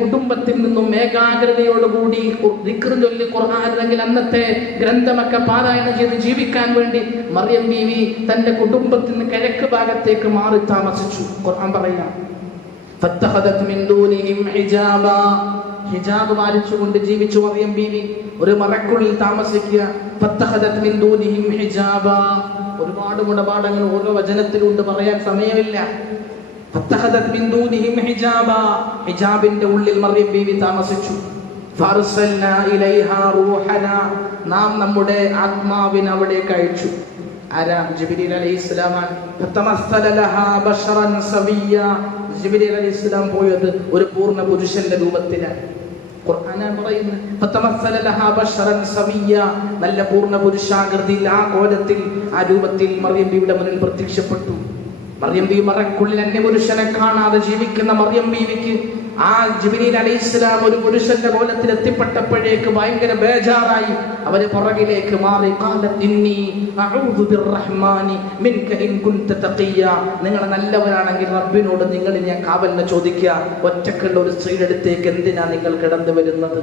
കുടുംബത്തിൽ നിന്നും ഏകാഗ്രതയോടുകൂടി ദിക്ർ ചൊല്ലി ഖുർആൻ അല്ലെങ്കിൽ അന്നത്തെ ഗ്രന്ഥമൊക്കെ പാരായണം ചെയ്ത് ജീവിക്കാൻ വേണ്ടി മറിയം ബീവി തന്റെ കുടുംബത്തിൽ നിന്ന് കിഴക്ക് ഭാഗത്തേക്ക് മാറി താമസിച്ചു. ഖുർആൻ പറയാം ഹിജാബ്. പാലിച്ചുകൊണ്ട് ജീവിച്ചു മറിയം ബീവി. ഒരു മറക്കുള്ളിൽ താമസിക്കുക. ഒരുപാട് ഗുണപാഠങ്ങൾ ഓരോ വചനത്തിലുണ്ട് പറയാൻ സമയമില്ല. ഹിജാബിന്റെ ഉള്ളിൽ മറിയം ബീവി താമസിച്ചു. നാം നമ്മുടെ ആത്മാവിനെ അവിടേക്ക് കഴിച്ചു ആരാ? ജിബ്രീൽ അലൈഹിസ്സലാമാണ് ഫതമസ്സല ലഹാ ബശറൻ സവിയ്യ. ജിബ്രീൽ അലൈഹിസ്സലാം പോയത് ഒരു പൂർണ പുരുഷന്റെ രൂപത്തിലാണ്. നല്ല പൂർണ പുരുഷാകൃതിയിൽ ആ കോലത്തിൽ ആ രൂപത്തിൽ മറിയം ബീവിയുടെ മുന്നിൽ പ്രത്യക്ഷപ്പെട്ടു. മറിയം ബി മറക്കുള്ളിൽ അന്യ പുരുഷനെ കാണാതെ ജീവിക്കുന്ന മറിയം ബീവിക്ക് ആ ജിബിലീൽ അലൈഹിസ്സലാം ഒരു പുരുഷന്റെ കോലത്തിൽ എത്തിപ്പെട്ടപ്പോഴേക്ക് ഭയങ്കര ബേജാറായി അവർ പുറകിലേക്ക് മാറി. നിങ്ങൾ നല്ലവരാണെങ്കിൽ റബ്ബിനോട് നിങ്ങൾ ഞാൻ കാവലിനെ ചോദിക്കുക. ഒറ്റക്കുള്ള ഒരു സ്ത്രീയുടെ അടുത്തേക്ക് എന്തിനാ നിങ്ങൾ കിടന്നു വരുന്നത്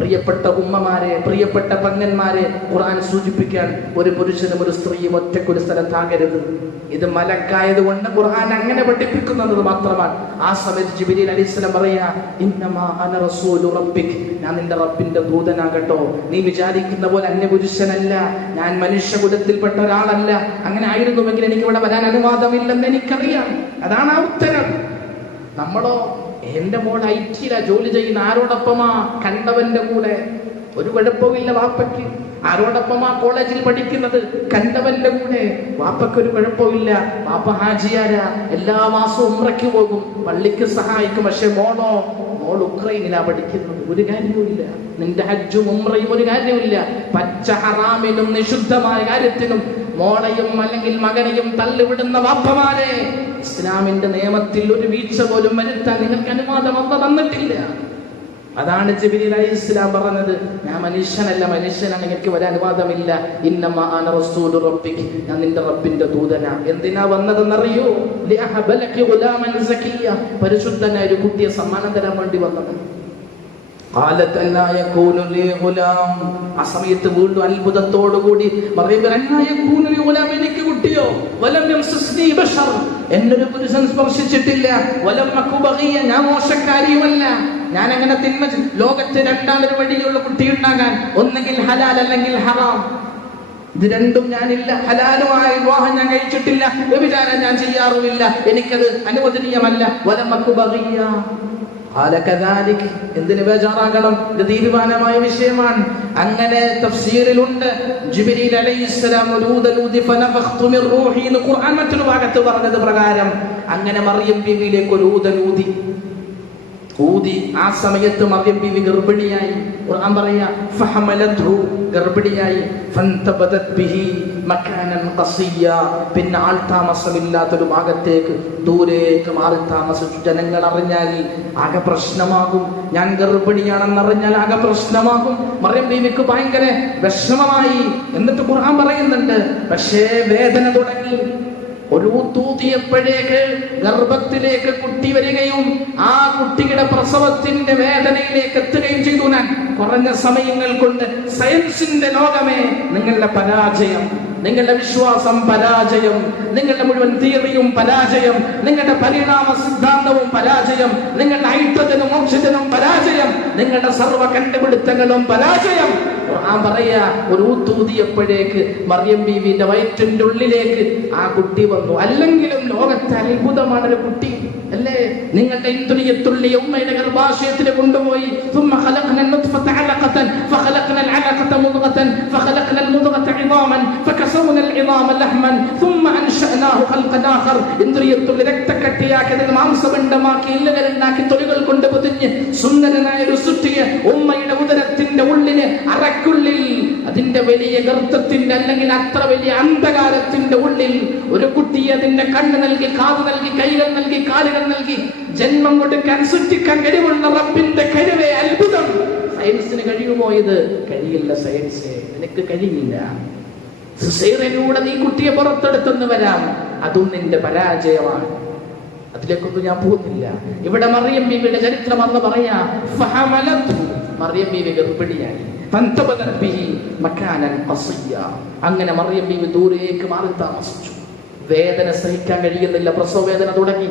പ്രിയപ്പെട്ട ഉമ്മമാരെ പ്രിയപ്പെട്ട പങ്ങന്മാരെ ഖുർആൻ സൂചിപ്പിക്കാൻ ഒരു പുരുഷനും ഒരു സ്ത്രീയും ഒറ്റക്കൊരു സ്ഥലത്താകരുത്. ഇത് മലക്കായത് കൊണ്ട് ഖുർആൻ അങ്ങനെ പഠിപ്പിക്കുന്നത് മാത്രമാണ്. ആ സമയത്ത് ജിബിലി അലിസ്ലം പറയാ ഞാൻ നിന്റെ റബ്ബിന്റെ ദൂതനാകട്ടോ. നീ വിചാരിക്കുന്ന പോലെ അന്യ പുരുഷനല്ല. ഞാൻ മനുഷ്യകുലത്തിൽപ്പെട്ട ഒരാളല്ല. അങ്ങനെ ആയിരുന്നുവെങ്കിൽ എനിക്ക് ഇവിടെ വരാൻ അനുവാദമില്ലെന്ന് എനിക്കറിയാം. അതാണ് ആ ഉത്തരം. നമ്മളോ എന്റെ മോൾ ഐ ടിയിലാ ജോലി ചെയ്യുന്ന ആരോടൊപ്പമാ? കണ്ടവന്റെ കൂടെ. ഒരു കുഴപ്പമില്ല വാപ്പയ്ക്ക്. ആരോടൊപ്പമാ കോളേജിൽ പഠിക്കുന്നത്? കണ്ടവന്റെ കൂടെ. വാപ്പയ്ക്ക് ഒരു കുഴപ്പമില്ല വാപ്പ ഹാജിയാരാ. എല്ലാ മാസവും ഉമ്രയ്ക്ക് പോകും. പള്ളിക്ക് സഹായിക്കും. പക്ഷെ മോളോ മോൾ ഉക്രൈനിലാ പഠിക്കുന്നത്. ഒരു കാര്യവുമില്ല. നിന്റെ ഹജ്ജും ഉമ്രയും ഒരു കാര്യമില്ല പച്ച ഹറാമിനും നിഷിദ്ധമായ കാര്യത്തിനും മോളെയും അല്ലെങ്കിൽ മകനെയും തള്ളിവിടുന്ന വാപ്പമാരെ ഇസ്ലാമിന്റെ നിയമത്തിൽ ഒരു വീഴ്ച പോലും വരുത്താൻ നിങ്ങൾക്ക് അനുവാദം അല്ല തന്നിട്ടില്ല. അതാണ് ജബിരി അലൈഹി ഇസ്ലാം പറഞ്ഞത് ഞാൻ മനുഷ്യനല്ല മനുഷ്യനാണ് എനിക്ക് വരാൻ അനുവാദമില്ല ഞാൻ നിന്റെ റബ്ബിന്റെ ദൂതന. എന്തിനാ വന്നതെന്നറിയോ? പരിശുദ്ധനായ ഒരു കുട്ടിയെ സമ്മാനം തരാൻ വേണ്ടി വന്നത്. ആ സമയത്ത് വീണ്ടും അത്ഭുതത്തോടുകൂടി എനിക്ക് കുട്ടിയോ? വലം എന്നൊരു പുരുഷൻ സ്പർശിച്ചിട്ടില്ല. ഞാൻ മോശക്കാരിയുമല്ല. ഞാൻ അങ്ങനെ തിന്മ ലോകത്ത് രണ്ടാമൊരു വഴിയുള്ള കുട്ടി ഉണ്ടാകാൻ ഒന്നെങ്കിൽ ഹലാൽ അല്ലെങ്കിൽ ഹറാം. ഇത് രണ്ടും ഞാനില്ല. ഹലാലുമായ വിവാഹം ഞാൻ കഴിച്ചിട്ടില്ല. വ്യഭിചാരം ഞാൻ ചെയ്യാറുമില്ല. എനിക്കത് അനുവദനീയമല്ല. വലമക്കു ബഹിയ എന്തിന് ബേജാറാകണം? ഇത് തീരുമാനമായ വിഷയമാണ്. അങ്ങനെ തഫ്സീറിലുണ്ട് ജിബ്രീൽ അലൈഹിസ്സലാം ഉലൂദലൂദി ഫനഫഖ്തു മിർ റൂഹി എന്ന് ഖുർആൻ മറ്റൊരു ഭാഗത്ത് പറഞ്ഞത് പ്രകാരം അങ്ങനെ മറിയം ബീവിയിലേക്ക് ഒരു ഊതലൂതി ഊതി ആ സമയത്ത് മറിയം ബീവി ഗർഭിണിയായി. ഖുർആൻ പറയാ ഫഹമലത്ഹു ഗർഭിണിയായി ഫന്തബദത് ബിഹി മക്കാനൻ ഖസിയ പിന്നെ ആൾ താമസമില്ലാത്തൊരു ഭാഗത്തേക്ക് ദൂരേക്ക് മാറി താമസിച്ചു. ജനങ്ങൾ അറിഞ്ഞാൽ ആകെ പ്രശ്നമാകും. ഞാൻ ഗർഭിണിയാണെന്നറിഞ്ഞാൽ ആകെ പ്രശ്നമാകും. മറിയം ബീവിക്ക് ഭയങ്കര വിഷമമായി. എന്നിട്ട് ഖുർആൻ പറയുന്നുണ്ട് പക്ഷേ വേദന തുടങ്ങി. ഒരു തൂതിയപ്പോഴേക്ക് ഗർഭത്തിലേക്ക് കുട്ടി വരികയും ആ കുട്ടിയുടെ പ്രസവത്തിന്റെ വേദനയിലേക്ക് എത്തുകയും ചെയ്തു. ഞാൻ കുറഞ്ഞ സമയങ്ങൾ കൊണ്ട് സയൻസിന്റെ ലോകമേ നിങ്ങളുടെ പരാജയം. നിങ്ങളുടെ വിശ്വാസം പരാജയം നിങ്ങളുടെ മുഴുവൻ തിയറിയും പരാജയം നിങ്ങളുടെ പരിണാമ സിദ്ധാന്തവും പരാജയം നിങ്ങളുടെ ഹൈഡ്രജനും മോക്ഷത്തിനും പരാജയം നിങ്ങളുടെ സർവ കണ്ടുപിടുത്തങ്ങളും പരാജയം. ഖുർആൻ പറയാ ഒരു ഊത്തൂതിയപ്പോഴേക്ക് മറിയം ബീവിന്റെ വയറ്റിന്റെ ഉള്ളിലേക്ക് ആ കുട്ടി വന്നു. അല്ലെങ്കിലും ലോകത്തെ അത്ഭുതമാണ് ഒരു കുട്ടി. അല്ലേ നിങ്ങളുടെ ഇന്ദ്രിയത്തുള്ളിയ ഉമ്മയുടെ ഗർഭാശയത്തിൽ കൊണ്ടുപോയി ثم خلقنا النطفة علقة فخلقنا العلقة مضغة فخلقنا المضغة عظاما فكسونا العظام لحما ثم أنشأناه خلقا آخر ഇന്ദ്രിയത്തുള്ളിൽ രക്തക്കട്ടിയാക്കി അതിന് മാംസപിണ്ഡമാക്കി ഇല്ലുകളുണ്ടാക്കി തൊലികൾ കൊണ്ട് പൊതിഞ്ഞ് സുന്ദരനായ ഒരു സൃഷ്ടിയെ ഉമ്മയുടെ ഉദരത്തിന്റെ ഉള്ളിന് അറക്കുള്ളിൽ അതിന്റെ വലിയ ഗർത്തത്തിന്റെ അല്ലെങ്കിൽ അത്ര വലിയ അന്ധകാരത്തിന്റെ ഉള്ളിൽ ഒരു കുട്ടി അതിന്റെ കണ്ണ് നൽകി കാത് നൽകി കൈകൾ നൽകി കാലുകൾ നൽകി ജന്മം കൊടുക്കാൻ സൃഷ്ടിക്കാൻ കഴിവുള്ള റബ്ബിന്റെ കഴിവേ അത്ഭുതം. സയൻസിന് കഴിയുമോ ഇത്? കഴിയില്ല സയൻസ് നിനക്ക് കഴിയില്ല. സിസേറിയനിലൂടെ നീ കുട്ടിയെ പുറത്തെടുത്തെന്ന് വരാം. അതും നിന്റെ പരാജയമാണ്. അതിലേക്കൊന്നും ഞാൻ പോകുന്നില്ല. ഇവിടെ മറിയം ബീവിയുടെ ചരിത്രം അന്ന് പറയാ. മറിയം ബീവി ഗർഭിണിയായി. അങ്ങനെ മറിയം ബീവി ദൂരേക്ക് മാറി താമസിച്ചു. വേദന സഹിക്കാൻ കഴിയുന്നില്ല. പ്രസവ വേദന തുടങ്ങി.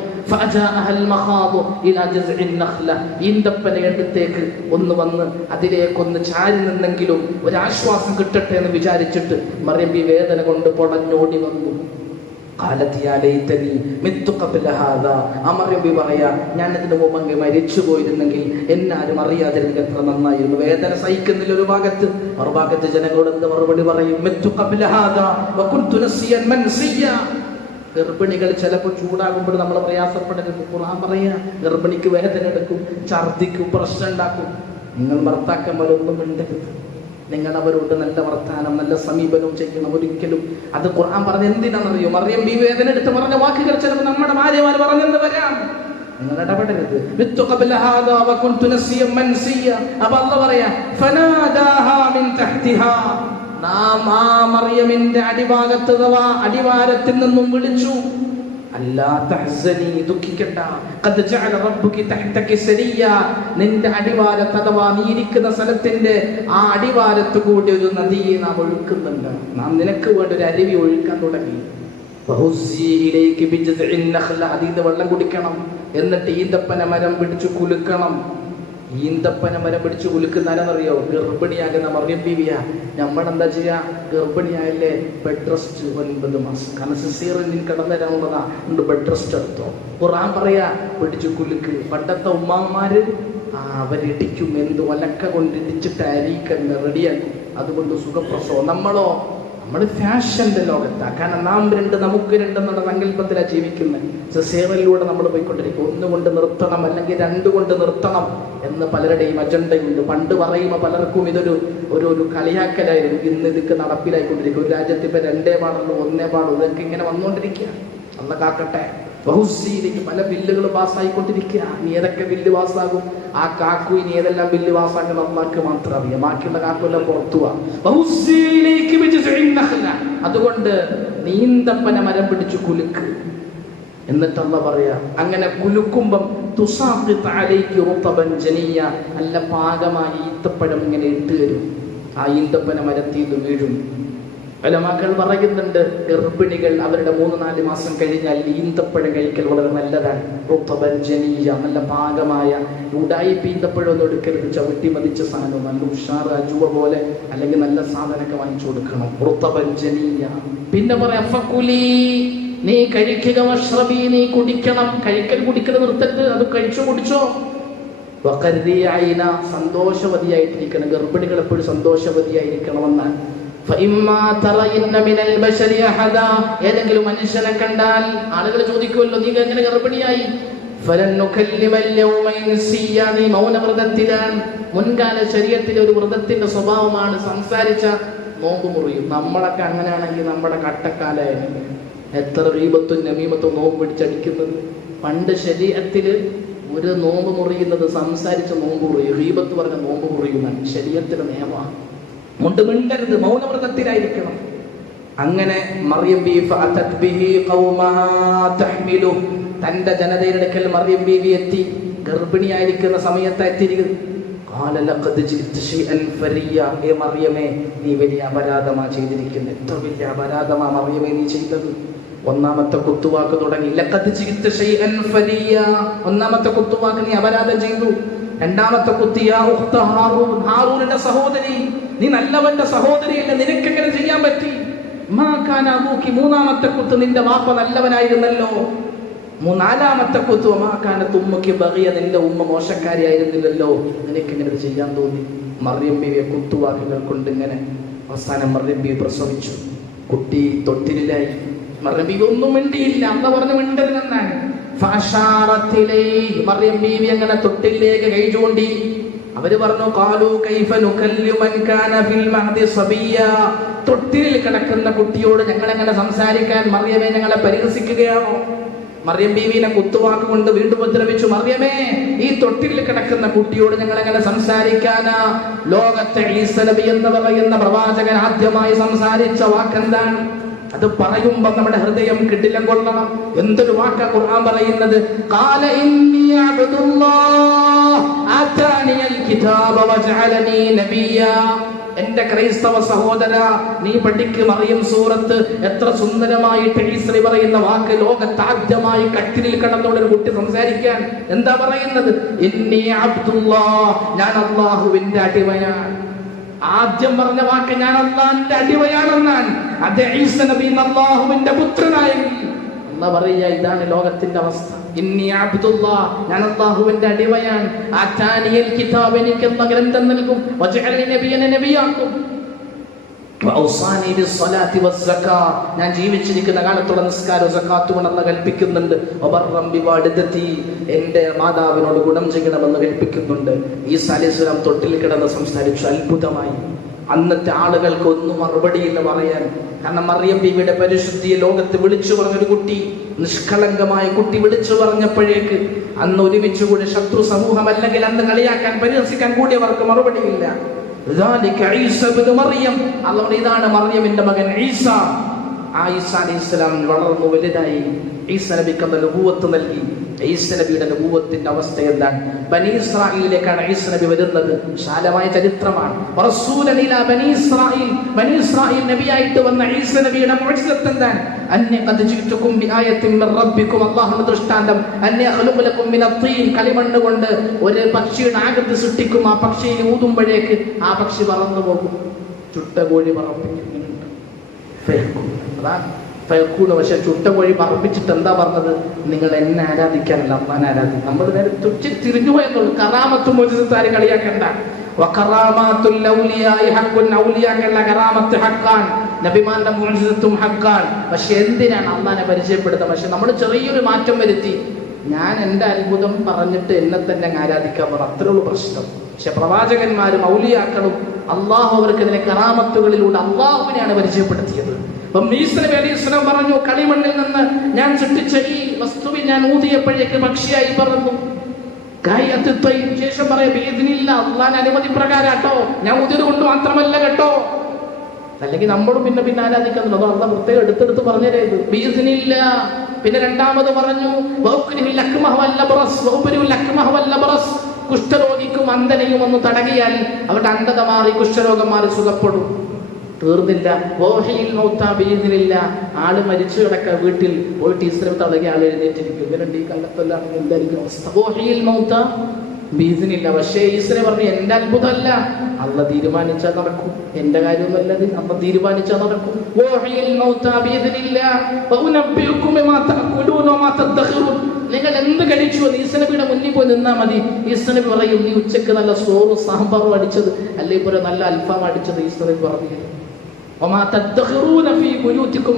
ഈന്തപ്പന അടുത്തേക്ക് ഒന്ന് വന്ന് അതിലേക്കൊന്ന് ചാരി നിന്നെങ്കിലും ഒരാശ്വാസം കിട്ടട്ടെ എന്ന് വിചാരിച്ചിട്ട് മറിയം ബി വേദന കൊണ്ട് പൊടഞ്ഞോടി വന്നു. അമരബി പറയാ ഞാൻ ഇതിനു മുമ്പ് മരിച്ചു പോയിരുന്നെങ്കിൽ എന്നാലും അറിയാതിരുന്നെങ്കിൽ എത്ര നന്നായിരുന്നു വേദന സഹിക്കുന്നില്ല ഒരു ഭാഗത്ത്. മറുഭാഗത്ത് ജനങ്ങളോട് എന്ത് മറുപടി പറയും? ഗർഭിണികൾ ചിലപ്പോൾ ചൂടാകുമ്പോൾ നമ്മൾ പ്രയാസപ്പെടരുത്. ഖുർആൻ പറയാ ഗർഭിണിക്ക് വേദന എടുക്കും ഛർദിക്കും പ്രശ്നം ഉണ്ടാക്കും. നിങ്ങൾ ഭർത്താക്കന്മാരൊന്നും മിണ്ടരുത്. നിങ്ങൾ അവരോട് നല്ല വർത്താനം നല്ല സമീപനവും ചെയ്യണം ഒരിക്കലും. അത് ഖുർആൻ പറഞ്ഞ എന്തിനാണെന്നറിയോ? മറിയം ഈ വേദന എടുത്ത് പറഞ്ഞ വാക്കുകൾ ചിലപ്പോൾ നമ്മുടെ ഭാര്യമാർ പറഞ്ഞെന്ന് വരാം. അടിഭാഗത്ത് അടിവാരത്തിൽ നിന്നും വിളിച്ചു. നിന്റെ അടിവാരത്ത് അഥവാ നീ ഇരിക്കുന്ന സ്ഥലത്തിന്റെ ആ അടിവാരത്ത് കൂടി ഒരു നദിയെ നാം ഒഴുക്കുന്നുണ്ട്. നാം നിനക്ക് വേണ്ടി ഒരു അരുവി ഒഴുക്കാൻ തുടങ്ങി. വെള്ളം കുടിക്കണം. എന്നിട്ട് ഈന്തപ്പന മരം പിടിച്ചു കുലുക്കണം. ഈന്തപ്പന മരം പിടിച്ച് കുലുക്കുന്നാലെന്നറിയോ ഗർഭിണിയാകുന്ന മറിയം ബീവിയ. നമ്മളെന്താ ചെയ്യാ? ഗർഭിണിയായല്ലേ? ബെഡ് റെസ്റ്റ് ഒൻപത് മാസം. കാരണം സിസേറിയൻ കടന്നു തരാനുള്ളതാ ഉണ്ട് ബെഡ് റെസ്റ്റ് എടുത്തോ. ഖുറാൻ പറയാ പിടിച്ചു കുലുക്ക്. പണ്ടത്തെ ഉമ്മാമാര് അവരിടിക്കും. എന്ത് ഒലക്ക കൊണ്ട് ഇടിച്ചിട്ട് അരിക്കന്ന് റെഡിയാക്കും അതുകൊണ്ട് സുഖപ്രസവം. നമ്മളോ നമ്മൾ ഫാഷന്റെ ലോകത്താ. കാരണം നാം രണ്ട് നമുക്ക് രണ്ട് എന്നുള്ള സങ്കല്പത്തിലാണ് ജീവിക്കുന്നത്. സേവനിലൂടെ നമ്മൾ പോയിക്കൊണ്ടിരിക്കും. ഒന്നുകൊണ്ട് നിർത്തണം അല്ലെങ്കിൽ രണ്ടുകൊണ്ട് നിർത്തണം എന്ന് പലരുടെയും അജണ്ടയുണ്ട്. പണ്ട് പറയുമ്പോൾ പലർക്കും ഇതൊരു ഒരു ഒരു കളിയാക്കലായിരുന്നു. ഇന്ന് ഇതൊക്കെ നടപ്പിലായിക്കൊണ്ടിരിക്കും. ഒരു രാജ്യത്ത് ഇപ്പൊ രണ്ടേ പാടുള്ളൂ ഒന്നേ പാടുള്ളൂ. ഇതൊക്കെ ഇങ്ങനെ വന്നുകൊണ്ടിരിക്കുക അന്ന് കാക്കട്ടെ. ബഹുസീലേക്ക് പല ബില്ലുകൾ പാസ്സായിക്കൊണ്ടിരിക്കുക. നീ ഏതൊക്കെ ബില്ല് പാസ്സാകും? ആ കാക്കുവിന് ഏതെല്ലാം ബില്ല് പാസ്സാക്കണം അള്ളാഹ്ക്ക് മാത്രം അറിയാം. ബാക്കിയുള്ള കാക്കുവെല്ലാം പുറത്തു. അതുകൊണ്ട് നീന്തപ്പന മരം പിടിച്ചു കുലുക്ക്. എന്നിട്ട് അല്ല പറയാ അങ്ങനെ കുലുക്കുമ്പം തുസാഖിത്ത് അലൈക്ക് റുത്തബൻ ജനിയ. നല്ല പാകമായി ഈത്തപ്പഴം ഇങ്ങനെ ഇട്ട് തരും. ആ ഈന്തപ്പന മരത്തിൽ വീഴും. മക്കൾ പറയുന്നുണ്ട് ഗർഭിണികൾ അവരുടെ മൂന്ന് നാല് മാസം കഴിഞ്ഞാൽ ഈന്തപ്പഴം കഴിക്കൽ വളരെ നല്ലതാണ്. റുത്തബൻ നല്ല പാകമായ ഉടായി ഈന്തപ്പഴം ഒന്നും എടുക്കരുത് ചവിട്ടി മതിച്ച സാധനം നല്ല ഉഷാർ അജുവ പോലെ അല്ലെങ്കിൽ നല്ല സാധനമൊക്കെ വാങ്ങിച്ചു കൊടുക്കണം. റുത്തബൻ ജനീയ. പിന്നെ പറയാം നീ കഴിക്കുക വഷ്റബി നീ കുടിക്കണം. കഴിക്കൽ കുടിക്കൽ നിർത്തരുത് അത് കഴിച്ചു കുടിച്ചോ. ഐന സന്തോഷവതിയായിട്ടിരിക്കണം. ഗർഭിണികൾ എപ്പോഴും സന്തോഷവതിയായിരിക്കണമെന്നാണ്. ഏതെങ്കിലും മനുഷ്യനെ കണ്ടാൽ ആളുകൾ ചോദിക്കുമല്ലോ നീ എങ്ങനെ ഗർഭിണിയായി? മുൻകാല ശരീരത്തിലെ ഒരു വ്രതത്തിന്റെ സ്വഭാവമാണ് സംസാരിച്ച നോമ്പ് മുറിയും നമ്മളൊക്കെ അങ്ങനെയാണെങ്കിൽ നമ്മുടെ കട്ടക്കാലായിരുന്നു എത്ര റീപത്തും നമീമത്തും നോമ്പ് പിടിച്ചടിക്കുന്നത് പണ്ട് ശരീരത്തിൽ ഒരു നോമ്പ് മുറിയുന്നത് സംസാരിച്ച നോമ്പ് മുറിയും റീപത്ത് പറഞ്ഞ നോമ്പ് മുറിയുന്നതാണ് ശരീരത്തിന്റെ നിയമമാണ്. മുണ്ട് മിണ്ടരുത് മൗനവ്രതത്തിലായിരിക്കണം. അങ്ങനെ മറിയം ബീഫ് തന്റെ ജനതയുടെ അടുക്കൽ മറിയം ബീവി എത്തി. ഗർഭിണിയായിരിക്കുന്ന സമയത്ത് എത്തിയിരിക്കുന്നു മറിയമേ നീ വലിയ അപരാധമാ ചെയ്തിരിക്കുന്നത്. എത്ര വലിയ അപരാധമാ മറിയമേ നീ ചെയ്തത്. ഒന്നാമത്തെ കുത്തുവാക്ക് തുടങ്ങി. ഒന്നാമത്തെ കുത്തുവാക്ക് നീ അപരാധം ചെയ്തു. രണ്ടാമത്തെ കുത്തി ഹാറൂന്റെ സഹോദരി. നീ നല്ലവന്റെ സഹോദരിയല്ല നിനക്ക് എങ്ങനെ ചെയ്യാൻ പറ്റി? മാ കാന അബൂക്കി മൂന്നാമത്തെ കുത്ത് നിന്റെ വാപ്പ നല്ലവനായിരുന്നല്ലോ. മൂന്നാലാമത്തെ കുത്ത് മാക്കാന കാന തുമ്മക്ക് ബറിയ നിന്റെ ഉമ്മ മോശക്കാരിയായിരുന്നില്ലല്ലോ. നിനക്ക് ഇങ്ങനെ ഇത് ചെയ്യാൻ തോന്നി? മറിയം ബീവിയെ കുത്തുവാക്കുകൾ കൊണ്ട് ഇങ്ങനെ അവസാനം മറിയം ബീവി പ്രസവിച്ചു. കുട്ടി തൊട്ടിലായി മറിയം ബീവി ഒന്നും മിണ്ടിയില്ല. അന്ന് പറഞ്ഞു മിണ്ടരുതെന്നാണ്. മറിയം ബീവി അങ്ങനെ തൊട്ടിലേക്ക് കൈ ചൂണ്ടി അവർ പറഞ്ഞു കാലു കൈഫ തൊട്ടിലിൽ കിടക്കുന്ന കുട്ടിയോട് ഞങ്ങൾ എങ്ങനെ സംസാരിക്കാൻ മറിയമേ ഞങ്ങളെ പരിഹസിക്കുകയാണോ? മറിയം ബീവിനെ കുത്തുവാക്ക് കൊണ്ട് വീണ്ടും ഉപദ്രവിച്ചു മറിയമേ ഈ തൊട്ടിലിൽ കിടക്കുന്ന കുട്ടിയോട് ഞങ്ങൾ എങ്ങനെ സംസാരിക്കാനാ? ലോകത്തെ ഈസ നബി എന്ന് പറയുന്ന പ്രവാചകൻ ആദ്യമായി സംസാരിച്ച വാക്കെന്താണ്? അത് പറയുമ്പോൾ നമ്മുടെ ഹൃദയം കിട്ടില്ല കൊള്ളണം. എന്തൊരു വാക്ക ഖുർആൻ പറയുന്നത്? ഖാല ഇന്നി അബ്ദുല്ലാഹ് ആതാനിയൽ കിതാബ വജഅലനി നബിയ എന്റെ ക്രൈസ്തവ സഹോദര നീ പഠിക്കും അറിയും സൂറത്ത്. എത്ര സുന്ദരമായിട്ട് ഈശ്വരി പറയുന്ന വാക്ക് ലോകത്ത് ആദ്യമായി കട്ടിലിൽ കിടന്നുള്ള ഒരു കുട്ടി സംസാരിക്കാൻ എന്താ പറയുന്നത്? അബ്ദുല്ലാ ഞാൻ അള്ളാഹുവിന്റെ അടിമയാണ്. ആദ്യം പറഞ്ഞ വാക്ക് ഞാൻ അള്ളാന്റെ അടിമയാണെന്നാൻ അത് ഈസ നബി പറയുക ഇതാണ് ലോകത്തിന്റെ അവസ്ഥ. ഇന്നി അബ്ദുല്ലാ ഞാൻ അടിമയാണ്. ആറ്റാനിയൽ കിതാബ് എനിക്ക് ഗ്രന്ഥം നൽകും. നബിയനെ നബിയാക്കും. ഞാൻ ജീവിച്ചിരിക്കുന്ന കാലത്തോടെ നിസ്കാരവും സക്കാത്തു ഉണ്ടെന്ന് കൽപ്പിക്കുന്നുണ്ട്. എന്റെ മാതാവിനോട് ഗുണം ചെയ്യണമെന്ന് കൽപ്പിക്കുന്നുണ്ട്. ഈ സലീസ്വരം തൊട്ടിൽ കിടന്ന് സംസാരിച്ചു. അത്ഭുതമായി. അന്നത്തെ ആളുകൾക്ക് ഒന്നും മറുപടിയില്ല പറയാൻ. കാരണം മറിയം ബീവിയുടെ പരിശുദ്ധിയെ ലോകത്ത് വിളിച്ചു പറഞ്ഞൊരു കുട്ടി നിഷ്കളങ്കമായ കുട്ടി വിളിച്ചു പറഞ്ഞപ്പോഴേക്ക് അന്ന് ഒരുമിച്ചുകൂടി ശത്രു സമൂഹം അല്ലെങ്കിൽ അന്ന് കളിയാക്കാൻ പരിഹസിക്കാൻ കൂടിയവർക്ക് മറുപടിയില്ല. അതുകൊണ്ട് ഇതാണ് മറിയമിന്റെ മകൻ ഈസ. ആ ഈസ അലൈഹി ഇസ്ലാം വളർന്നു വലുതായി. ഈസ നബിക്ക് നൽകി. ഈസ നബിയുടെ അവസ്ഥ എന്താണ്? ബനി ഇസ്രായേലിലേക്കാണ് ഈസ നബി വരുന്നത്. വിശാലമായ ചരിത്രമാണ്. ബനി ഇസ്രായേൽ നബിയായിട്ട് വന്ന ഈസ നബിയുടെ എന്താണ്? കളിമണ്ണ് കൊണ്ട് ഒരു പക്ഷിയുടെ ആകൃതി സൃഷ്ടിക്കും. ആ പക്ഷിയിൽ ഊതുമ്പോഴേക്ക് ആ പക്ഷി പറന്നു പോകും. ചുട്ട കോഴി പറപ്പിക്കുന്നുണ്ട്. അതാണ് ഫയക്കൂണ് പക്ഷെ ചുട്ട കോഴി പറപ്പിച്ചിട്ട് എന്താ പറഞ്ഞത്? നിങ്ങൾ എന്നെ ആരാധിക്കാനല്ല അമ്മാൻ ആരാധിക്കും. നമ്മൾ നേരെ തുച്ഛ തിരിഞ്ഞു പോയെന്നുള്ളൂ കറാമത്തും മോചിതത്താര് കളിയാക്കണ്ട നബിമാന്റെ പക്ഷെ എന്തിനാണ് അള്ളാനെ പരിചയപ്പെടുത്തുന്നത് പക്ഷെ നമ്മൾ ചെറിയൊരു മാറ്റം വരുത്തി. ഞാൻ എന്റെ അത്ഭുതം പറഞ്ഞിട്ട് എന്നെ തന്നെ ആരാധിക്കാൻ പറഞ്ഞു. അത്രയുള്ള പ്രശ്നം. പക്ഷെ പ്രവാചകന്മാരും ഔലിയാക്കളും അള്ളാഹു അവർക്ക് ഇതിനെ കറാമത്തുകളിലൂടെ അള്ളാഹുവിനെയാണ് പരിചയപ്പെടുത്തിയത്. അപ്പം ഈസ നബി ഇസ്ലാം പറഞ്ഞു കളിമണ്ണിൽ നിന്ന് ഞാൻ സൃഷ്ടിച്ച ഈ വസ്തുവിൽ ഞാൻ ഊതിയപ്പോഴേക്ക് പക്ഷിയായി ഗായത്വയും ശേഷം പറയാം ഇതിനില്ല അള്ളാൻ അനുമതി പ്രകാരം കേട്ടോ ഞാൻ ഊതിയത് കൊണ്ട് മാത്രമല്ല കേട്ടോ. അല്ലെങ്കിൽ നമ്മളും പിന്നെ പിന്നെ ആരാധിക്കുന്നുണ്ടോ അതോ അള്ള പ്രത്യേകം എടുത്തെടുത്ത് പറഞ്ഞതേ ഇത്. പിന്നെ രണ്ടാമത് പറഞ്ഞു കുഷ്ഠരോഗിക്കും അന്ധനയും ഒന്ന് തടകിയാൽ അവരുടെ അന്ധത മാറി കുഷ്ഠരോഗം മാറി സുഖപ്പെടും. തീർന്നില്ല. ഓഹയിൽ മൗത്ത ബീദിനില്ല ആൾ മരിച്ചു കിടക്ക വീട്ടിൽ. പോയിട്ട് ഇസ്രം തടകി ആൾ എഴുന്നേറ്റിരിക്കും. ഇവരുണ്ട് ഈ കള്ളത്തൊല്ലാണെങ്കിൽ എന്തായിരിക്കും അവസ്ഥ? ഓഹയിൽ മൗത്ത ബീദിനില്ല പക്ഷേ ഈസിനെ പറഞ്ഞു എന്റെ അത്ഭുതമല്ല. അള്ള തീരുമാനിച്ചാൽ നടക്കും. എന്റെ കാര്യമൊന്നുമല്ല ഇത് അമ്മ തീരുമാനിച്ചാൽ നടക്കും. നിങ്ങൾ എന്ത് കഴിച്ചു ഈസനബിയുടെ മുന്നിൽ പോയി നിന്നാ മതി. ഈസനബി പറയും നീ ഉച്ചയ്ക്ക് നല്ല സോറും സാമ്പാറും അടിച്ചത്. അല്ലെങ്കിൽ പോലെ നല്ല അൽഫാം അടിച്ചത് ഈസനബി പറഞ്ഞു.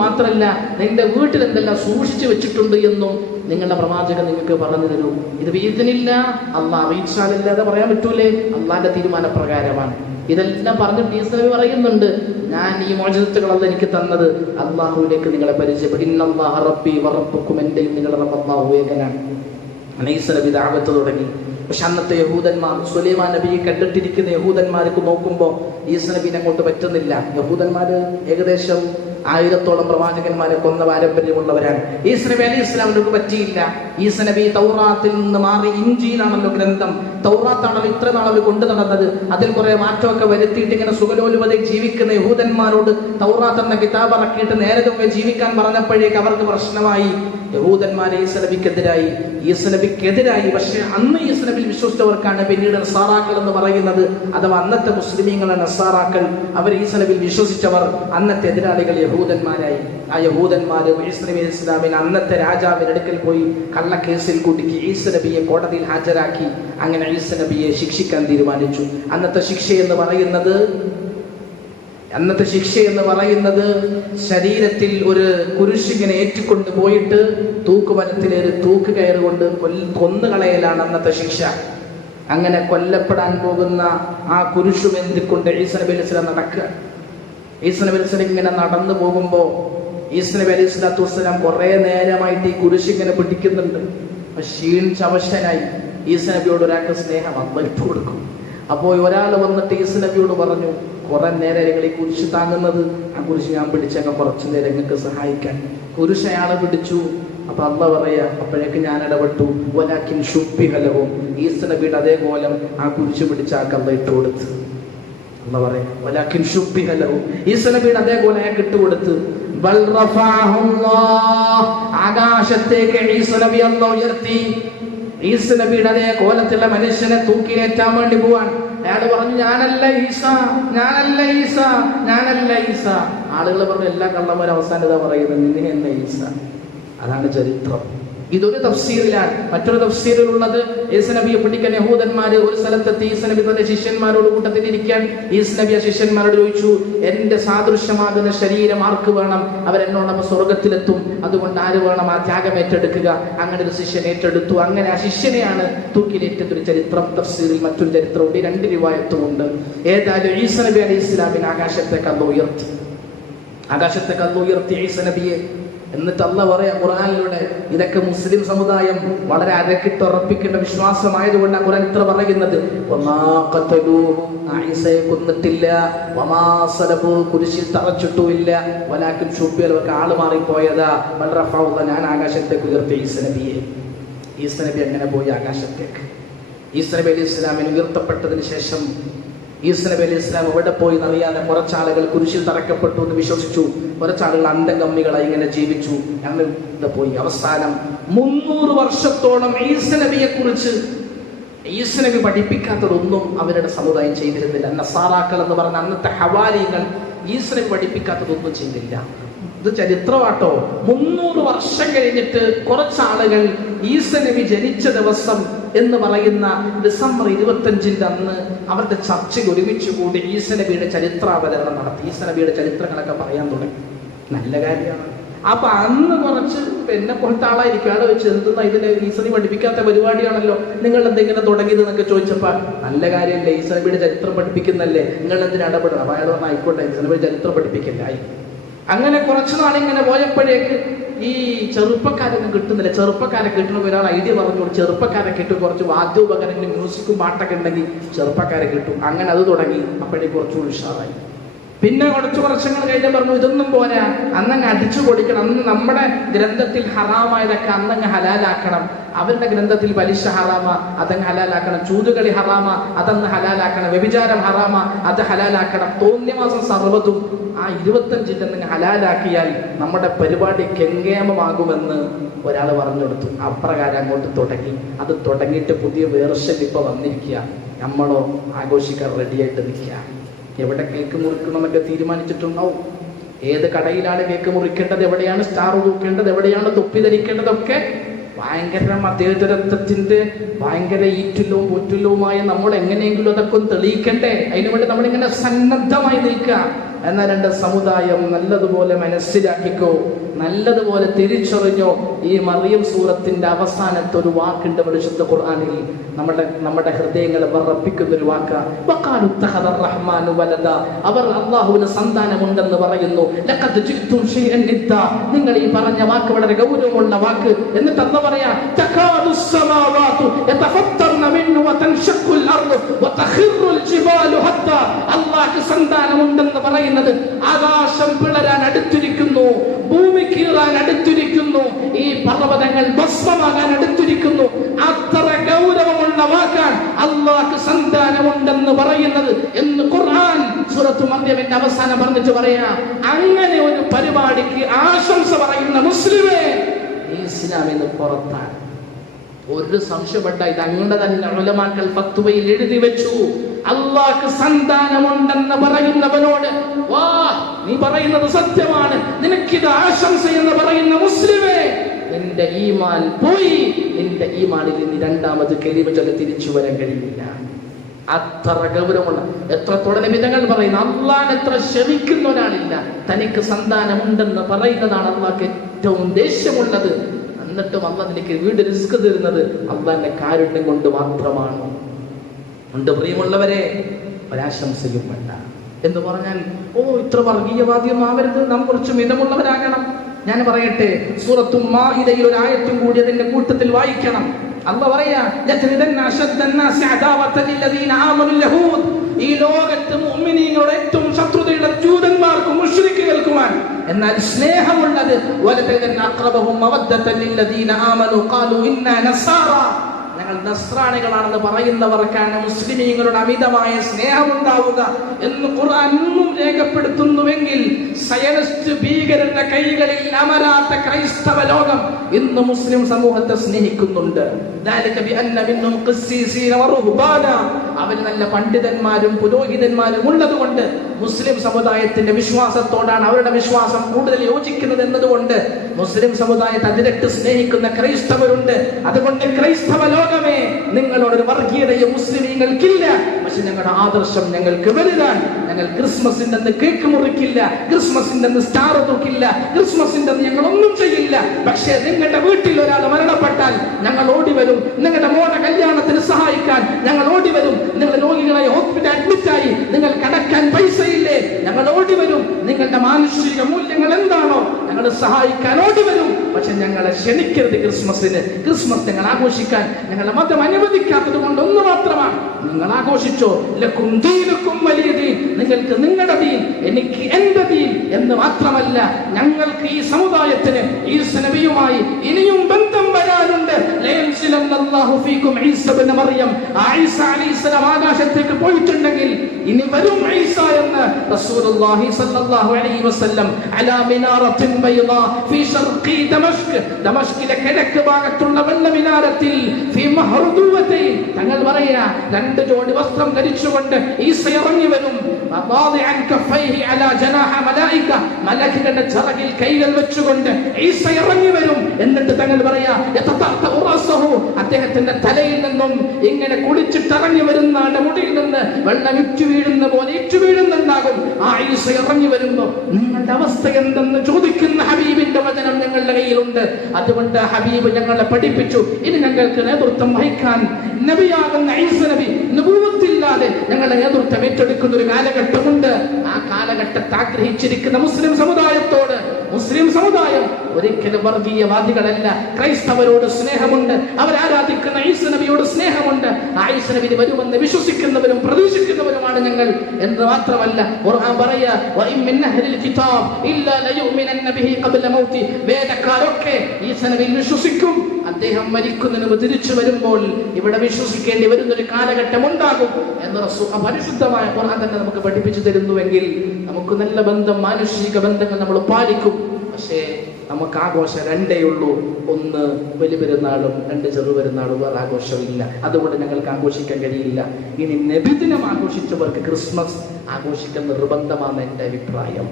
മാത്രമല്ല നിന്റെ വീട്ടിൽ എന്തെല്ലാം സൂക്ഷിച്ചു വെച്ചിട്ടുണ്ട് എന്നും നിങ്ങളുടെ പ്രവാചകൻ നിങ്ങൾക്ക് പറഞ്ഞു തരൂ. ഇത് വീതിനില്ല അല്ല അറിയിച്ചാലില്ലാതെ പറയാൻ പറ്റൂലേ. അള്ളാന്റെ തീരുമാനപ്രകാരമാണ്. ഇതെല്ലാം പറഞ്ഞിട്ട് ഈശ്വരൻ പറയുന്നുണ്ട്. ഞാൻ ഈ മോചനത്തുകളല്ല എനിക്ക് തന്നത്. അള്ളാഹുവിലേക്ക് നിങ്ങളെ പരിചയപ്പെടും. എന്റെയും നിങ്ങളുടെ റബ്ബ് അള്ളാഹു ഏകനാണ്. തുടങ്ങി. പക്ഷെ അന്നത്തെ യഹൂദന്മാർ സുലൈമാൻ നബിയെ കണ്ടിട്ടിരിക്കുന്ന യഹൂദന്മാർക്ക് നോക്കുമ്പോൾ ഈസ നബീനെ അങ്ങോട്ട് പറ്റുന്നില്ല. യഹൂദന്മാര് ഏകദേശം ആയിരത്തോളം പ്രവാചകന്മാരെ കൊന്ന പാരമ്പര്യമുള്ളവരാണ്. ഈസ നബി അലി ഇസ്ലാമിനൊക്കെ പറ്റിയില്ല. ഈസ നബി തൗറാത്തിൽ നിന്ന് മാറി ഇഞ്ചിയിലാണല്ലോ ഗ്രന്ഥം. തൗറാത്താണല്ലോ ഇത്ര നാളവ് കൊണ്ടു നടന്നത്. അതിൽ കുറെ മാറ്റമൊക്കെ വരുത്തിയിട്ട് ഇങ്ങനെ സുഖലോലുപതി ജീവിക്കുന്ന യഹൂദന്മാരോട് തൗറാത്ത് എന്ന കിതാബ് ഇറക്കിയിട്ട് നേരെ തൊക്കെ ജീവിക്കാൻ പറഞ്ഞപ്പോഴേക്ക് അവർക്ക് പ്രശ്നമായി. യഹൂദന്മാരെ ഈസ നബിക്കെതിരായി. ഈസ നബിക്കെതിരായി. പക്ഷെ അന്ന് ഈസനബിൽ വിശ്വസിച്ചവർക്കാണ് പിന്നീട് നസാറാക്കൾ എന്ന് പറയുന്നത്. അഥവാ അന്നത്തെ മുസ്ലിമീങ്ങളെ നസാറാക്കൾ. അവർ ഈസനബിൽ വിശ്വസിച്ചവർ അന്നത്തെ എതിരാളികൾ യഹൂദന്മാരായി. ആ യഹൂദന്മാര് ഈസ നബി ഇസ്ലാമിന് അന്നത്തെ രാജാവിന്റെ അടുക്കൽ പോയി കള്ളക്കേസിൽ കൂട്ടിക്ക് ഈസ് നബിയെ കോടതിയിൽ ഹാജരാക്കി അങ്ങനെ ഈസ് നബിയെ ശിക്ഷിക്കാൻ തീരുമാനിച്ചു. അന്നത്തെ ശിക്ഷ എന്ന് പറയുന്നത്? അന്നത്തെ ശിക്ഷ എന്ന് പറയുന്നത് ശരീരത്തിൽ ഒരു കുരിശിങ്ങനെ ഏറ്റിക്കൊണ്ട് പോയിട്ട് തൂക്കുമരത്തിൽ ഒരു തൂക്ക് കയറുകൊണ്ട് കൊല്ല കൊന്നുകളയലാണ് അന്നത്തെ ശിക്ഷ. അങ്ങനെ കൊല്ലപ്പെടാൻ പോകുന്ന ആ കുരിശുമെന്തിക്കൊണ്ട് ഈസ നബി അലൈഹി നടക്കുക. ഈസ നബി അലൈഹി ഇങ്ങനെ നടന്നു പോകുമ്പോൾ ഈസ നബി അലൈഹി സ്വലാത്തു വസ്സലാം കുറേ നേരമായിട്ട് ഈ കുരിശ് ഇങ്ങനെ പിടിക്കുന്നുണ്ട്. ക്ഷീണിച്ച് അവശനായി ഈസ നബിയോട് ഒരാൾക്ക് സ്നേഹം ഇട്ട് കൊടുക്കും. അപ്പോൾ ഒരാൾ വന്നിട്ട് ഈസ് നബിയോട് പറഞ്ഞു കുറെ നേരം നിങ്ങൾ ഈ കുരിശ് താങ്ങുന്നത്? ആ കുരിശ് ഞാൻ പിടിച്ചേക്കാം കുറച്ചു നേരം നിങ്ങൾക്ക് സഹായിക്കാൻ. കുരിശ് അയാളെ പിടിച്ചു. അപ്പൊ അള്ള പറയാ അപ്പോഴേക്ക് ഞാൻ ഇടപെട്ടു. ഒലാക്കിൻ ഷുപ്പി ഹലവും ഈസ് നബിയുടെ അതേ കോലം ആ കുരിശ് പിടിച്ച ആ കള്ള ഇട്ട് കൊടുത്ത് അള്ള പറയാ. ഒലാക്കിൻ ഷുപ്പി ഹലവും ഈസ് നബിയുടെ അതേ കോലം അയാൾക്ക് ഇട്ട് കൊടുത്ത് ബൽ റഫഅഹു അല്ലാഹ്. ആകാശത്തേക്ക് ഈസ നബി ഉയർത്തി. ഈസ നബിയുടെ അതേ കോലത്തിലുള്ള മനുഷ്യനെ തൂക്കിലേറ്റാൻ വേണ്ടി പോവാൻ. അയാൾ പറഞ്ഞു ഞാനല്ല ഈസ ഞാനല്ല ഈസ ഞാനല്ല ഈസ. ആളുകൾ പറഞ്ഞു എല്ലാ കള്ളന്മാരും അവസാനം ഇതാ പറയുന്നത് നിന്നെ എന്ന ഈസ? അതാണ് ചരിത്രം. ഇതൊരു തഫ്സീറിലാണ്. മറ്റൊരു തഫ്സീറിലുള്ളത് ഈസ നബിയെ പിടിക്കാൻ യഹൂദന്മാര് ഒരു സ്ഥലത്തെത്തി ഈസ നബി തന്റെ ശിഷ്യന്മാരോട് കൂട്ടത്തിൽ ഇരിക്കാൻ. ഈസ നബി ആ ശിഷ്യന്മാരോട് ചോദിച്ചു എന്റെ സാദൃശ്യമാകുന്ന ശരീരം ആർക്ക് വേണം? അവരെന്നോടൊപ്പം സ്വർഗത്തിലെത്തും അതുകൊണ്ട് ആര് വേണം ആ ത്യാഗം ഏറ്റെടുക്കുക? അങ്ങനെ ഒരു ശിഷ്യൻ ഏറ്റെടുത്തു. അങ്ങനെ ആ ശിഷ്യനെയാണ് തൂക്കിലേറ്റത് ഒരു ചരിത്രം തഫ്സീറിൽ മറ്റൊരു ചരിത്രമുണ്ട് രണ്ട് രൂപായത്വം ഉണ്ട് ഏതായാലും ഈസ നബി അലി ഇസ്ലാമിന് ആകാശത്തേക്ക് അന്ന് ഉയർത്തി. ആകാശത്തേക്ക് അന്ന് ഉയർത്തി ഈസ നബിയെ. എന്നിട്ട് അല്ല പറയാ ഖുർആനിലൂടെ ഇതൊക്കെ മുസ്ലിം സമുദായം വളരെ അരക്കിട്ടുറപ്പിക്കേണ്ട വിശ്വാസമായതുകൊണ്ട് ഖുർആൻ ഇത്ര പറയുന്നത്. ആയിസയെ കൊന്നിട്ടില്ല. കുരിശിൽ തറച്ചിട്ടുമില്ല. വലാക്കിൻ ഷുബിയലൊക്കെ ആൾ മാറിപ്പോയതാ. വളരെ ഞാൻ ആകാശത്തേക്ക് ഉയർത്തി. ഈസനബിയെ ഈസ നബി അങ്ങനെ പോയി ആകാശത്തേക്ക്? ഈസനബി അലി ഇസ്ലാമിന് ഉയർത്തപ്പെട്ടതിന് ശേഷം ഈസ അലി ഇസ്ലാം എവിടെ പോയി എന്നറിയാതെ കുറച്ചാളുകൾ കുരിശിൽ തറക്കപ്പെട്ടു എന്ന് വിശ്വസിച്ചു. കുറച്ചാളുകൾ അന്തംഗമ്മികളായി ഇങ്ങനെ ജീവിച്ചു. അങ്ങനെ പോയി. അവസാനം മുന്നൂറ് വർഷത്തോളം ഈസ കുറിച്ച് ഈസ പഠിപ്പിക്കാത്തതൊന്നും അവരുടെ സമുദായം ചെയ്തിരുന്നില്ല. നസാറാക്കൾ എന്ന് പറഞ്ഞ അന്നത്തെ ഹവാലികൾ ഈസ പഠിപ്പിക്കാത്തതൊന്നും ചെയ്തില്ല. ഇത് ചരിത്രമാട്ടോ മുന്നൂറ് വർഷം കഴിഞ്ഞിട്ട് കുറച്ചാളുകൾ ഈസ നബി ജനിച്ച ദിവസം എന്ന് പറയുന്ന ഡിസംബർ ഇരുപത്തഞ്ചിന്റെ അന്ന് അവരുടെ ചർച്ചയിൽ ഒരുമിച്ച് കൂടി ഈസനബിയുടെ ചരിത്രാവതരണം നടത്തി. ഈസ നബിയുടെ ചരിത്രങ്ങളൊക്കെ പറയാൻ തുടങ്ങി. നല്ല കാര്യമാണ്. അപ്പൊ അന്ന് കുറച്ച് എന്നെ പോലത്തെ ആളായിരിക്കും. ആളെ വെച്ച് എന്തെന്നാ ഇതിന് ഈസണി പഠിപ്പിക്കാത്ത പരിപാടിയാണല്ലോ. നിങ്ങൾ എന്തെങ്കിലും തുടങ്ങിയത് എന്നൊക്കെ ചോദിച്ചപ്പോ നല്ല കാര്യമല്ലേ ഈസനബിയുടെ ചരിത്രം പഠിപ്പിക്കുന്നല്ലേ? നിങ്ങൾ എന്തിനാ ഇടപെടണം? അയാൾ ആയിക്കോട്ടെ ഈസനബിയുടെ ചരിത്രം പഠിപ്പിക്കില്ല? ആയി. അങ്ങനെ കുറച്ചു നാളിങ്ങനെ പോയപ്പോഴേക്ക് ഈ ചെറുപ്പക്കാരൊന്നും കിട്ടുന്നില്ല. ചെറുപ്പക്കാരെ കിട്ടണമെങ്കിൽ ഒരാൾ ഐഡിയ പറഞ്ഞു ചെറുപ്പക്കാരെ കിട്ടും. കുറച്ച് വാദ്യോപകരണങ്ങളും മ്യൂസിക്കും പാട്ടൊക്കെ ഉണ്ടെങ്കിൽ ചെറുപ്പക്കാരെ കിട്ടും. അങ്ങനെ അത് തുടങ്ങി. അപ്പോഴേക്ക് കുറച്ചുകൂടി ഉഷാറായി. പിന്നെ കുറച്ച് വർഷങ്ങൾ കഴിഞ്ഞ് പറഞ്ഞു ഇതൊന്നും പോരാ. അന്നങ്ങ് അടിച്ചു പൊടിക്കണം അന്ന് നമ്മുടെ ഗ്രന്ഥത്തിൽ ഹറാമായതൊക്കെ അന്നങ്ങ് ഹലാലാക്കണം. അവരുടെ ഗ്രന്ഥത്തിൽ പലിശ ഹറാമ അതങ്ങ് ഹലാലാക്കണം. ചൂതുകളി ഹറാമ അതങ്ങ് ഹലാലാക്കണം. വ്യഭിചാരം ഹറാമ അത് ഹലാലാക്കണം. തോന്നിയമാസം സർവതും ആ ഇരുപത്തഞ്ച് അങ്ങ് ഹലാലാക്കിയാൽ നമ്മുടെ പരിപാടി കെങ്കേമമാകുമെന്ന് ഒരാൾ പറഞ്ഞു കൊടുത്തു. അപ്രകാരം അങ്ങോട്ട് തുടങ്ങി. അത് തുടങ്ങിയിട്ട് പുതിയ വേർഷൻ ഇപ്പൊ വന്നിരിക്കുക. നമ്മളോ ആഘോഷിക്കാൻ റെഡിയായിട്ട് നിൽക്കുക. എവിടെ കേക്ക് മുറിക്കണമെന്നൊക്കെ തീരുമാനിച്ചിട്ടുണ്ടാവും. ഏത് കടയിലാണ് കേക്ക് മുറിക്കേണ്ടത്? എവിടെയാണ് സ്റ്റാർ തൂക്കേണ്ടത്? എവിടെയാണ് തൊപ്പി ധരിക്കേണ്ടതൊക്കെ? ഭയങ്കര മതേതരത്വത്തിന്റെ ഭയങ്കര ഈറ്റിലവും ഒറ്റിലവുമായ നമ്മൾ എങ്ങനെയെങ്കിലും അതൊക്കെ ഒന്ന് തെളിയിക്കണ്ടേ? അതിനുവേണ്ടി നമ്മളിങ്ങനെ സന്നദ്ധമായി നിൽക്കുക. എന്നാൽ രണ്ട് സമുദായം നല്ലതുപോലെ മനസ്സിലാക്കിക്കോ നല്ലതുപോലെ തിരിച്ചറിഞ്ഞോ. ഈ മറിയം സൂറത്തിന്റെ അവസാനത്തെ ഒരു വാക്കുണ്ട് വെളിച്ചത്ത് ഖുർആാനിൽ. നമ്മുടെ നമ്മുടെ ഹൃദയങ്ങളെ വറപ്പിക്കുന്ന ഒരു വാക്ക. അവർ അള്ളാഹുവിന് സന്താനമുണ്ടെന്ന് പറയുന്നു. നിങ്ങൾ ഈ പറഞ്ഞ വാക്ക് വളരെ ഗൗരവമുള്ള വാക്ക്. എന്നിട്ട് എന്താ പറയാ സന്താനമുണ്ടെന്ന് പറയുന്നു. പറയുന്നത് ആകാശം പിളരാൻ അടുത്തിരിക്കുന്നു ഭൂമി കീറാൻ അടുത്തിരിക്കുന്നു ഈ പർവതങ്ങൾ ഭസ്മമാകാൻ അടുത്തിരിക്കുന്നു അത്ര ഗൗരവമുള്ള വാക്കാൻ അള്ളാഹ് സന്താനമുണ്ടെന്ന് പറയുന്നത് എന്ന് ഖുർആൻ സൂറത്തു മർയമിന്റെ അവസാനം പറഞ്ഞിട്ട് പറയാം അങ്ങനെ ഒരു പരിപാടിക്ക് ആശംസ പറയുന്ന മുസ്ലിമേ ഇസ്ലാമിന് പുറത്താണ്. ഒരു സംശയപ്പെട്ട ഇത് അങ്ങനെ തന്നെ ഉലമാക്കൾ ഫത്വയിൽ എഴുതി വെച്ചു. അള്ളാഹ് സന്താനമുണ്ടെന്ന് പറയുന്നവനോട് വാ നീ പറയുന്നത് സത്യമാണ്. നിനക്കിത് ആശംസ എന്ന് പറയുന്ന മുസ്ലിമേ നിന്റെ ഈമാൻ പോയി. നിന്റെ ഈമാനിൽ നിന്ന് രണ്ടാമത് കരിവചന തിരിച്ചു വരാൻ കഴിയില്ല. അത്ര ഗൗരവമുള്ള എത്രത്തോളം വിധങ്ങൾ പറയുന്നു അള്ളാൻ എത്ര ക്ഷമിക്കുന്ന ഒരാളില്ല. തനിക്ക് സന്താനമുണ്ടെന്ന് പറയുന്നതാണ് അള്ളാഹ്ക്ക് ഏറ്റവും ദേഷ്യമുള്ളത്. എന്നിട്ടും അല്ല നിനക്ക് വീട് റിസ്ക് തരുന്നത് അള്ളാന്റെ കാരുണ്യം കൊണ്ട് മാത്രമാണ്? ഉണ്ട്. പ്രിയമുള്ളവരെ ഒരാശംസയും വേണ്ട. എന്ന് പറഞ്ഞാൽ ഓ ഇത്ര വർഗീയവാദ്യമാവരുത് നാം കുറച്ച് മിതമുള്ളവരാകണം. ഞാൻ പറയട്ടെ സൂറത്തും മാഹിതയിൽ ഒരു ആയത്തും കൂടി അതിന്റെ കൂട്ടത്തിൽ വായിക്കണം. അല്ല പറയാ. ഈ ലോകത്ത് മുഅ്മിനീനോട് ഏറ്റവും ശത്രുതയുള്ള ജൂതന്മാർക്കും മുശ്രിക്കുകൾക്കുമാണ്. എന്നാൽ സ്നേഹമുള്ളത് വലതൻ അഖ്റബഹും മവദ്ദത്തൻ ലില്ലദീന ആമനു ഖാലു ഇന്നാ നസാറ. നസ്രാണികളാണെന്ന് പറയുന്നവർക്കാണ് മുസ്ലിമീങ്ങളുടെ അമിതമായ സ്നേഹമുണ്ടാവുക എന്ന് ഖുർആനും രേഖപ്പെടുത്തുന്നുവെങ്കിൽ സയനസ്റ്റ് ഭീകരന്റെ കൈകളിൽ അമരാത്ത ക്രൈസ്തവ ലോകം ഇന്ന് മുസ്ലിം സമൂഹത്തെ സ്നേഹിക്കുന്നുണ്ട്. അവർ നല്ല പണ്ഡിതന്മാരും പുരോഹിതന്മാരും ഉള്ളതുകൊണ്ട് മുസ്ലിം സമുദായത്തിന്റെ വിശ്വാസത്തോടാണ് അവരുടെ വിശ്വാസം കൂടുതൽ യോജിക്കുന്നത് എന്നതുകൊണ്ട് മുസ്ലിം സമുദായത്തെ അതിരട്ട് സ്നേഹിക്കുന്ന ക്രൈസ്തവരുണ്ട്. അതുകൊണ്ട് ക്രൈസ്തവ ലോകം ലോകമേ നിങ്ങളോടൊരു വർഗീയതയും മുസ്ലിമീങ്ങൾക്കില്ല. പക്ഷെ ഞങ്ങളുടെ ആദർശം ഞങ്ങൾക്ക് വലുതാണ്. ഞങ്ങൾ ക്രിസ്മസിന്റെ അന്ന് കേക്ക് മുറിക്കില്ല ക്രിസ്മസിന്റെ അന്ന് സ്റ്റാർ തൂക്കില്ല ക്രിസ്മസിന്റെ അന്ന് ഞങ്ങൾ ഒന്നും ചെയ്യില്ല. പക്ഷേ നിങ്ങളുടെ വീട്ടിൽ ഒരാൾ മരണപ്പെട്ടാൽ ഞങ്ങൾ ഓടി വരും. നിങ്ങളുടെ മോടെ കല്യാണത്തിന് സഹായിക്കാൻ ഞങ്ങൾ ഓടി വരും. നിങ്ങളുടെ രോഗികളായി ഹോസ്പിറ്റൽ അഡ്മിറ്റ് ആയി. നിങ്ങൾ കടക്കാൻ പൈസയില്ലേ? ഞങ്ങൾ ഓടി വരും. നിങ്ങളുടെ മാനുഷിക മൂല്യങ്ങൾ എന്താണോ ഞങ്ങൾ സഹായിക്കാൻ ഓടി വരും. പക്ഷെ ഞങ്ങളെ ക്ഷണിക്കരുത് ക്രിസ്മസിന്. ക്രിസ്മസ് ഞങ്ങൾ ആഘോഷിക്കാൻ ഞങ്ങളെ മതം അനുവദിക്കാത്തത് കൊണ്ട് ഒന്ന് മാത്രമാണ്. നിങ്ങൾ ആഘോഷിച്ചോ? ലക്കും വലിയ ദീൻ. നിങ്ങൾക്ക് നിങ്ങളുടെ ദീൻ എനിക്ക് എന്റെ ദീൻ എന്ന് മാത്രമല്ല ഞങ്ങൾക്ക് ഈ സമുദായത്തിന് ഈ നബിയുമായി ഇനിയും ബന്ധം ലയൻസിലല്ലാഹു ഫീക്കും ഈസ ഇബ്നു മറിയം. ആ ഈസ അലൈഹിസ്സലാം ആകാശത്തേക്ക് പോയിട്ടുണ്ടെങ്കിൽ ഇനി വരും ഈസ എന്ന് റസൂലുള്ളാഹി സ്വല്ലല്ലാഹു അലൈഹി വസല്ലം അലാ മിനാറത്തിൻ ബൈദാ ഫീ ശർഖി ദമസ്ക് ദമസ്കിലെ കിഴക്ക് ഭാഗത്തുള്ള വെള്ള മിനാരത്തിൽ ഫീ മഹ്റുദൂവതൈൻ. തങ്ങൾ പറയാ രണ്ട് ജോഡി വസ്ത്രം ധരിച്ചുകൊണ്ട് ഈസ ഇറങ്ങി വരും. വാദിഅൻ കഫൈഹി അലാ ജനാഹ മലായിക. മലക്കുകളുടെ ചിറകിൽ കൈകൾ വെച്ചുകൊണ്ട് ഈസ ഇറങ്ങി വരും. എന്നിട്ട് തങ്ങൾ പറയാ അദ്ദേഹത്തിന്റെ തലയിൽ നിന്നും ഇങ്ങനെ കുളിച്ചിട്ട് ഇറങ്ങി വരുന്ന മുടിയിൽ നിന്ന് വെള്ളം ഇറ്റു വീഴുന്ന പോലെ ഇറ്റു വീഴുന്നുണ്ടാകും. ആ ഈസ ഇറങ്ങി വരുന്നു. നിങ്ങളുടെ അവസ്ഥ എന്തെന്ന് ചോദിക്കുന്ന ഹബീബിന്റെ വചനം ഞങ്ങളുടെ കയ്യിലുണ്ട്. അതുകൊണ്ട് ഹബീബ് ഞങ്ങളെ പഠിപ്പിച്ചു. ഇനി ഞങ്ങൾക്ക് നേതൃത്വം വഹിക്കാൻ നബിയാകുന്ന ഈസ നബി നബൂവത്തില്ലാതെ ഞങ്ങളുടെ നേതൃത്വം ഏറ്റെടുക്കുന്ന ഒരു കാലഘട്ടമുണ്ട്. ആ കാലഘട്ടത്തെ ആഗ്രഹിച്ചിരിക്കുന്ന മുസ്ലിം സമുദായത്തോട് മുസ്ലിം സമുദായം ഒരിക്കലും വർഗീയവാദികളല്ല. ക്രൈസ്തവരോട് സ്നേഹമുണ്ട്. അവരാരാധിക്കുന്ന ഈസ നബിയോട് സ്നേഹമുണ്ട്. ആയിഷ നബി വരുമെന്ന് വിശ്വസിക്കുന്നവരും പ്രതീക്ഷിക്കുന്നവരുമാണ് ഞങ്ങൾ എന്ന് മാത്രമല്ല ഖുർആൻ "വഇൻ ഇല്ലാ ബിഹി ഖബ്ല മൗതി." വേദക്കാരൊക്കെ ഈസ നബിയിൽ വിശ്വസിക്കും. അദ്ദേഹം മരിക്കുന്നതിന് മുമ്പ് തിരിച്ചു വരുമ്പോൾ ഇവിടെ വിശ്വസിക്കേണ്ടി വരുന്ന ഒരു കാലഘട്ടം ഉണ്ടാകും എന്ന പരിശുദ്ധമായ ഖുർആൻ തന്നെ നമുക്ക് പഠിപ്പിച്ചു തരുന്നുവെങ്കിൽ നമുക്ക് നല്ല ബന്ധം മാനുഷിക ബന്ധങ്ങൾ നമ്മൾ പാലിക്കും. പക്ഷേ നമുക്ക് ആഘോഷം രണ്ടേ ഉള്ളൂ. ഒന്ന് വലിയ പെരുന്നാളും രണ്ട് ചെറു പെരുന്നാളും വേറെ ആഘോഷമില്ല. അതുകൊണ്ട് ഞങ്ങൾക്ക് ആഘോഷിക്കാൻ കഴിയില്ല. ഇനി നബിദിനം ആഘോഷിച്ചവർക്ക് ക്രിസ്മസ് ആഘോഷിക്കാൻ നിർബന്ധമാണ് എന്റെ അഭിപ്രായം.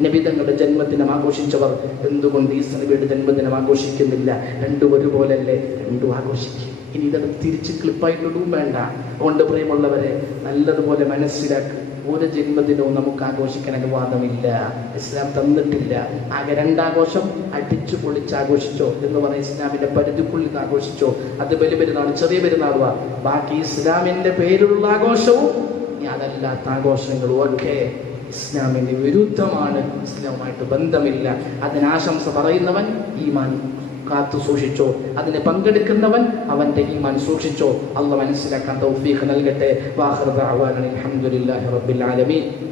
നബിതങ്ങളുടെ ജന്മദിനം ആഘോഷിച്ചവർ എന്തുകൊണ്ട് ഈ നബിയുടെ ജന്മദിനം ആഘോഷിക്കുന്നില്ല? രണ്ടും ഒരുപോലല്ലേ? രണ്ടും ആഘോഷിക്കും. ഇനി ഇതൊക്കെ തിരിച്ച് ക്ലിപ്പായിട്ടിടും വേണ്ട. അതുകൊണ്ട് പ്രിയമുള്ളവരെ നല്ലതുപോലെ മനസ്സിലാക്കുക ഒരു ജന്മദിനവും നമുക്ക് ആഘോഷിക്കാൻ അനുവാദമില്ല. ഇസ്ലാം തന്നിട്ടില്ല. ആകെ രണ്ടാഘോഷം അടിച്ചു പൊളിച്ച് ആഘോഷിച്ചോ എന്ന് പറഞ്ഞ ഇസ്ലാമിന്റെ പരിധിക്കുള്ളിൽ ആഘോഷിച്ചോ അത് വലിയ പെരുന്നാൾ ചെറിയ പെരുന്നാളുക ബാക്കി ഇസ്ലാമിന്റെ പേരിലുള്ള ആഘോഷവും അതല്ലാത്ത ആഘോഷങ്ങളും ഒക്കെ ഇസ്ലാമിന്റെ വിരുദ്ധമാണ് ഇസ്ലാമുമായിട്ട് ബന്ധമില്ല. അതിനാശംസ പറയുന്നവൻ പറയുന്നവൻ ഈമാൻ കാത്തു സൂക്ഷിച്ചോ. അതിന് പങ്കെടുക്കുന്നവൻ അവന്റെ ഈമാൻ സൂക്ഷിച്ചോ. അള്ള മനസ്സിലാക്കാൻ തൗഫീഖ് നൽകട്ടെ.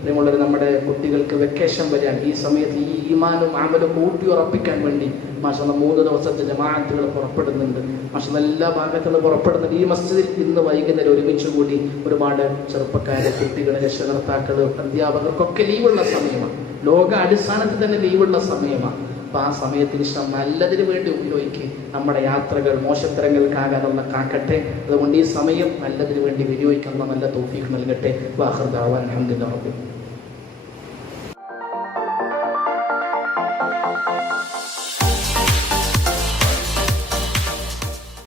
പ്രിയമുള്ളവർ നമ്മുടെ കുട്ടികൾക്ക് വെക്കേഷൻ വരാൻ ഈ സമയത്ത് ഈ ഈമാനും അമലും ഉറപ്പിക്കാൻ വേണ്ടി മാഷന്ന മൂന്ന് ദിവസത്തെ ജമാഅത്തുകൾ പുറപ്പെടുന്നുണ്ട്. മാഷന്ന എല്ലാ ഭാഗത്തുകളും പുറപ്പെടുന്നുണ്ട്. ഈ മസ്ജിദിൽ ഇന്ന് വൈകുന്നേരം ഒരുമിച്ച് കൂടി ഒരുപാട് ചെറുപ്പക്കാരെ കുട്ടികൾ രക്ഷകർത്താക്കൾ അധ്യാപകർക്കൊക്കെ ലീവുള്ള സമയമാണ്. ലോക അടിസ്ഥാനത്തിൽ തന്നെ ലീവുള്ള സമയമാണ്. അപ്പൊ ആ സമയത്ത് ഇഷ്ടം നല്ലതിന് വേണ്ടി ഉപയോഗിക്കുക നമ്മുടെ യാത്രകൾ മോശത്തരങ്ങൾക്കാകാതെ കാക്കട്ടെ. അതുകൊണ്ട് ഈ സമയം നല്ലതിന് വേണ്ടി വിനിയോഗിക്കാൻ നല്ല തോഫീക്ക് നൽകട്ടെ. വാഹർദാവാൻ അലഹദില്ല